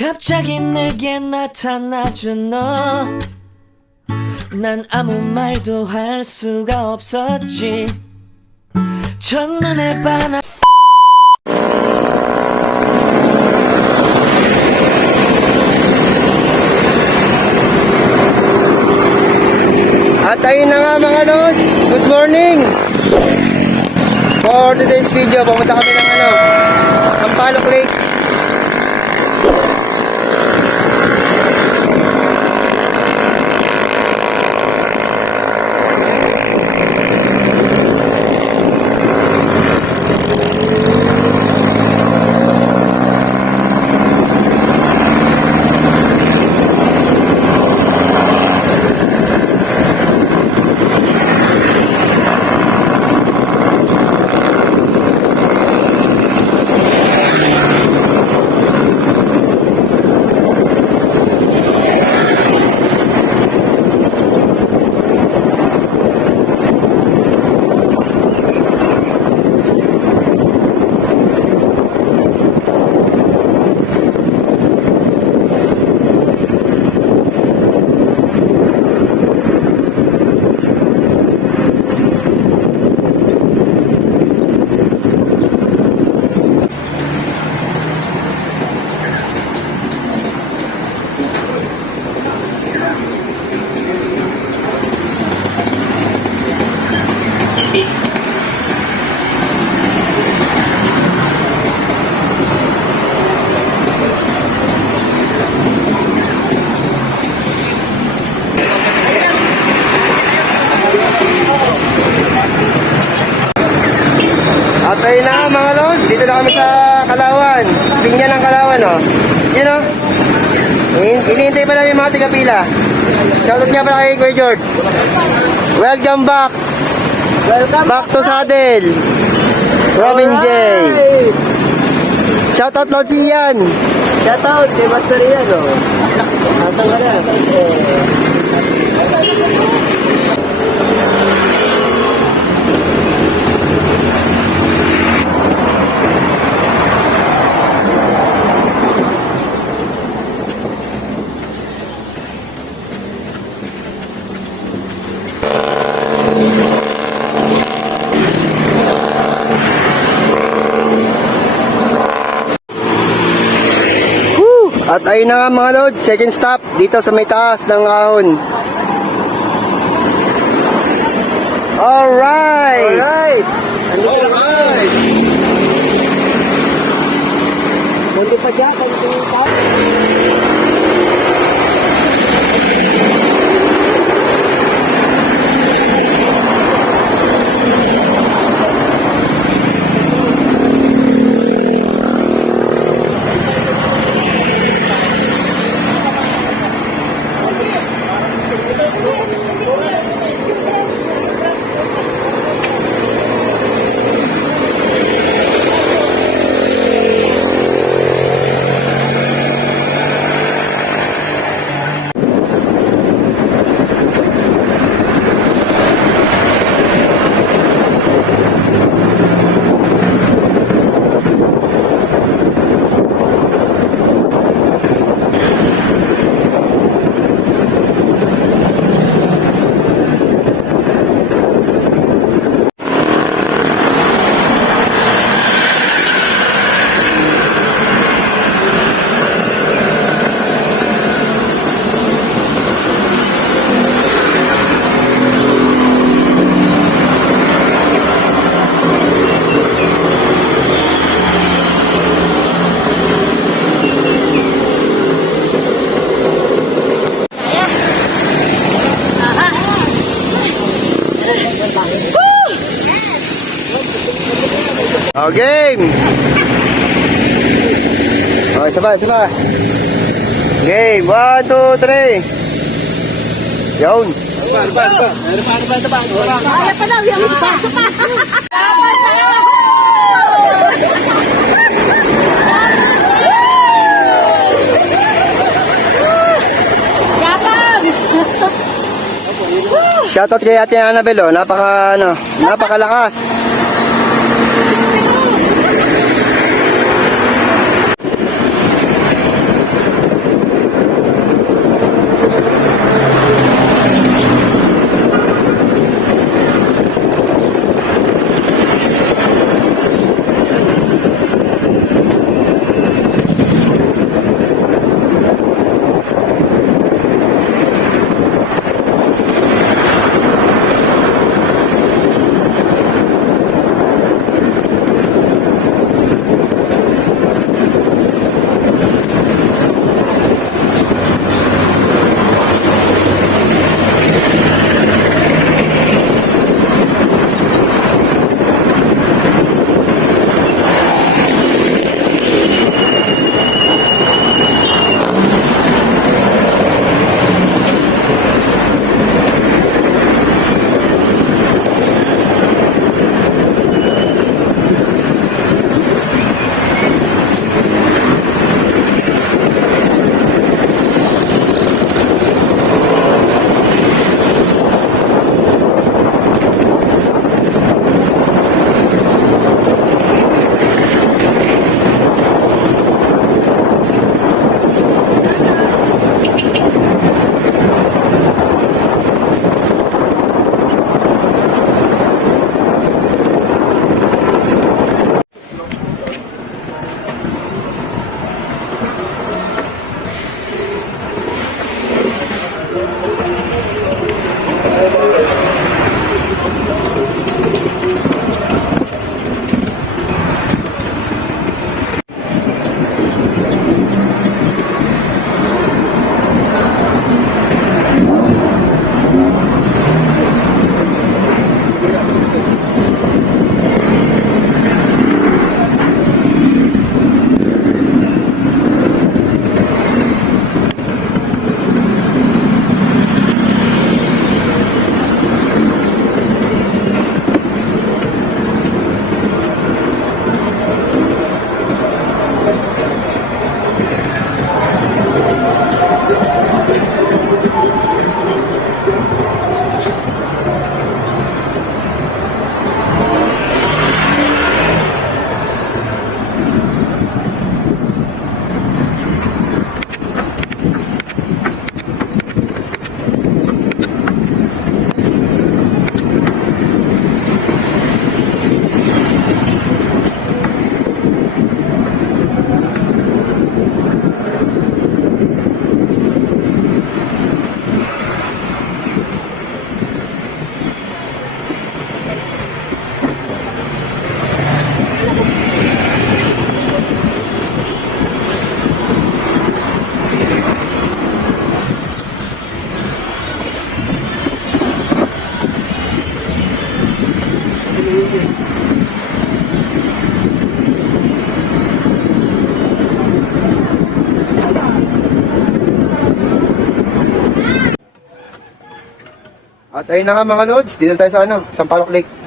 갑자기 내게 나타나준 너. 난 아무 말도 할 수가 없었지. 첫눈에 반한 At ayun na nga mga lods, good morning! For today's video, pumunta kami ng ano, Sampaloc Lake. In- Iniintay pa namin mga tiga-pila. Shoutout nga pala kay Kuya George. Welcome back. Welcome back to Saddle. Robin J. Shoutout Lord Ian. Shoutout kay Master Ian, oh. Asan ka na? At ayun na nga mga load, second stop dito sa may taas ng ahon. Alright! Alright! Kundi pa dyan, kundi pa. Oh, game! Okay, sabay, sabay. Game, one, two, three. Yun. Kaya pa daw yung pa. Shoutout kay Ate Annabel, oh. Napaka, ano, napakalakas. Thank you. At ayun na nga mga lods, dito tayo sa ano, Sampaloc Lake.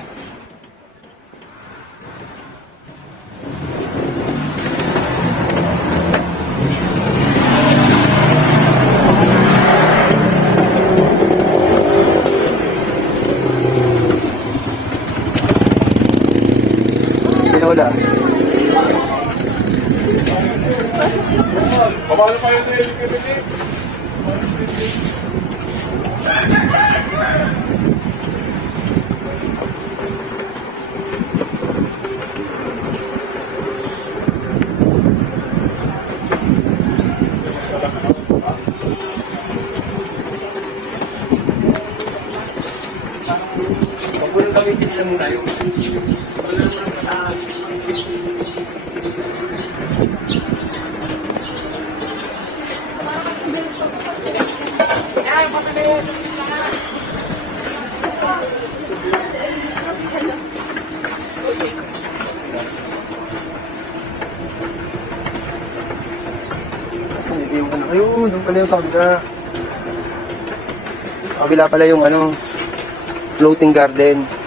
Pala yung kabila. Kabila pala yung ano, floating garden.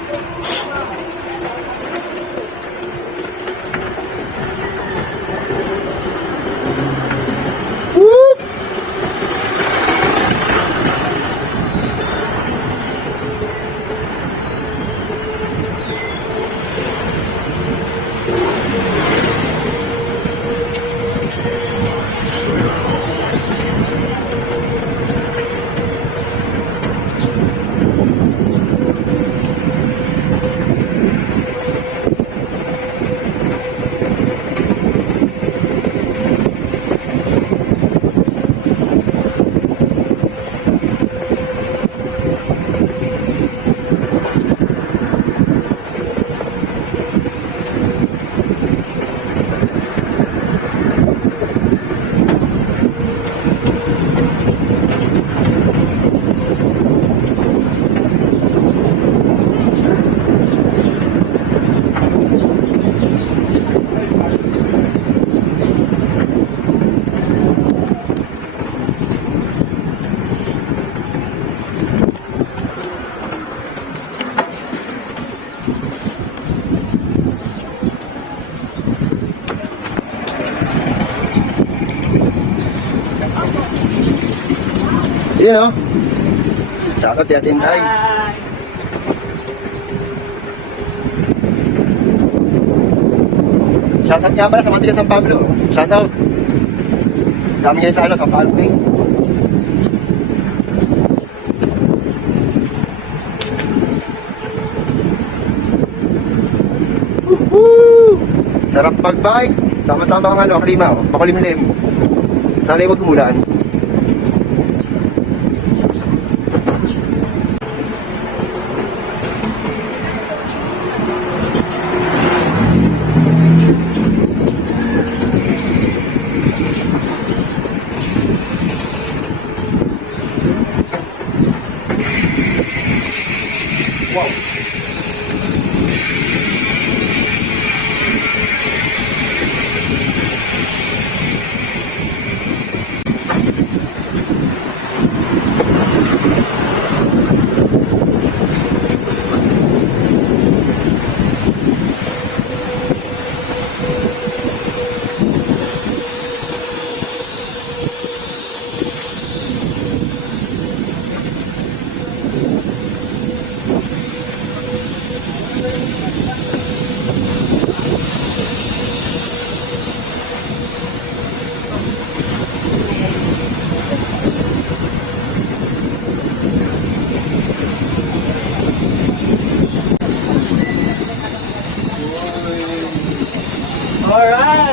Yun o. Kay Ate Inday. Shoutout nga pala sa mga taga San Pablo. Shoutout. Dami kayo sa ano, San Pablo. Woohoo! Sarap pag-bike. Tama-tama ang ano, klima. oh. Makulimlim. Sana huwag umulan.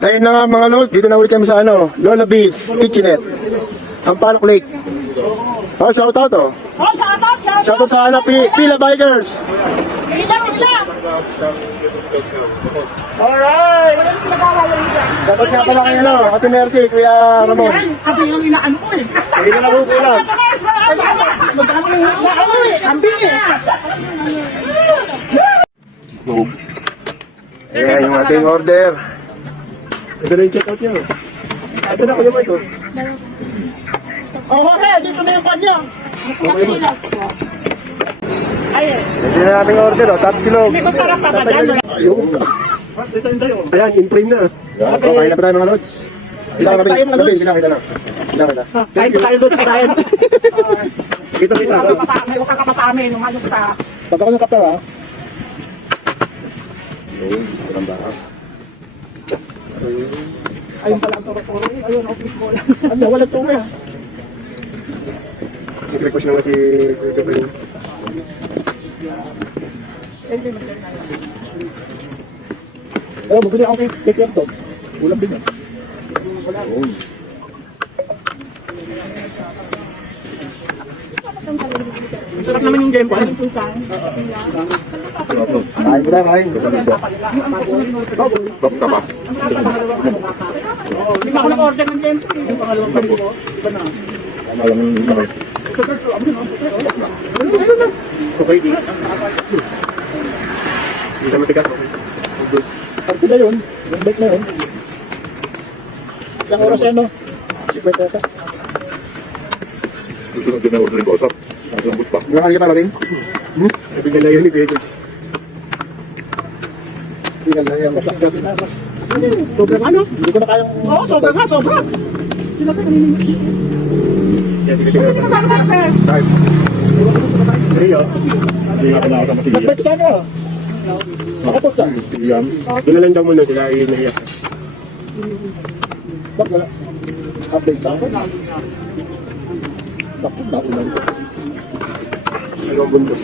At ayun na nga mga lord, dito na ulit kami sa ano, Lola Beach, Kitchenette, Sampaloc Lake. Oh, shout out oh. Oh, shout out, shout Shout out sa ano, Pi- Pila Bikers. Pila, pila. Alright! Out nga pala kayo no, Ate Mercy, Kuya Ramon. Sabi yung inaano ko eh. Hindi na nakukulang. Magkano yung inaano eh. Kambi eh. Ayan yung ating order. Ito na yung check out nyo. Ito na, kuya oh. Oo, okay. Dito na yung kanya. Ito na ating order oh, top silog. May masarap pa ba dyan? Ayun. Ayan, in frame na. Okay na pa tayo mga lods. Kita ko namin, namin, kita kita na. Kita kita. Kahit tayo doon sa kain. Kita kita. May ukang ka pa sa amin. Umayos ka. Pagka ko ng kapta ha. Ayun, walang baka. Ayun pala ang turo-turo. Ayun, office ko lang. Ano, walang tunga. Nag-request na nga si Kuya Jeffrey. Oh, magbili ako kay kay Kerto. Ulam din yan. Oo. Ang sarap naman yung ko. Kain ko na, kain. Hindi ako nag-order ng game. Yung pangalawang kami ko. Iba na. Okay, di. Hindi siya matigas. Party na yun. Yung bike na yun. Isang oras yan, no? Sikwet yata. Susunod din na order ko. Usap. Ka pa rin? Hmm? Sabi nila yun ni Jun. Hindi ka na yan. Gabi na. Sobrang ano? Hindi ko na kayang... Oo, sobra nga, sobra. Sila ka kanina. Na. Rio. Hindi nga pala ako sa masigil. Nagpati ka na. Nakatot ka. Yan. Doon na lang daw muna sila ay nahiyak. Bak wala. Update ka. Bakit ba ulan ko? Bundok?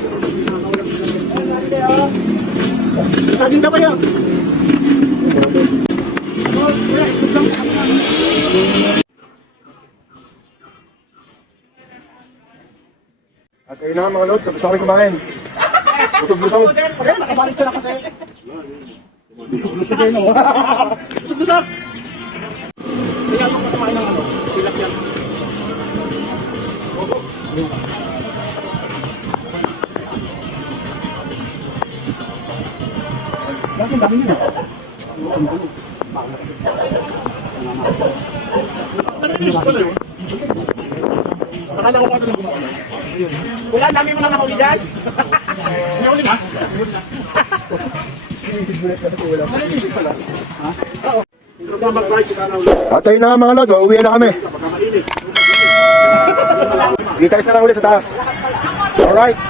Saging daw kayo. At ayun na mga lot, tapos na kami kumain. Busog-busog. Nakibalik ko na kasi. Busog-busog kayo no? Busog-busog. Kaya ako kumain ng ano. Silak yan. Bakit dami nyo? Akala ko pa ito gumawa. Wala, dami mo lang nakahuli dyan. Nakahuli ka? Nalinisip pala. At ayun na mga lot, uuwi na kami. Kita isa na ulit sa taas. Alright.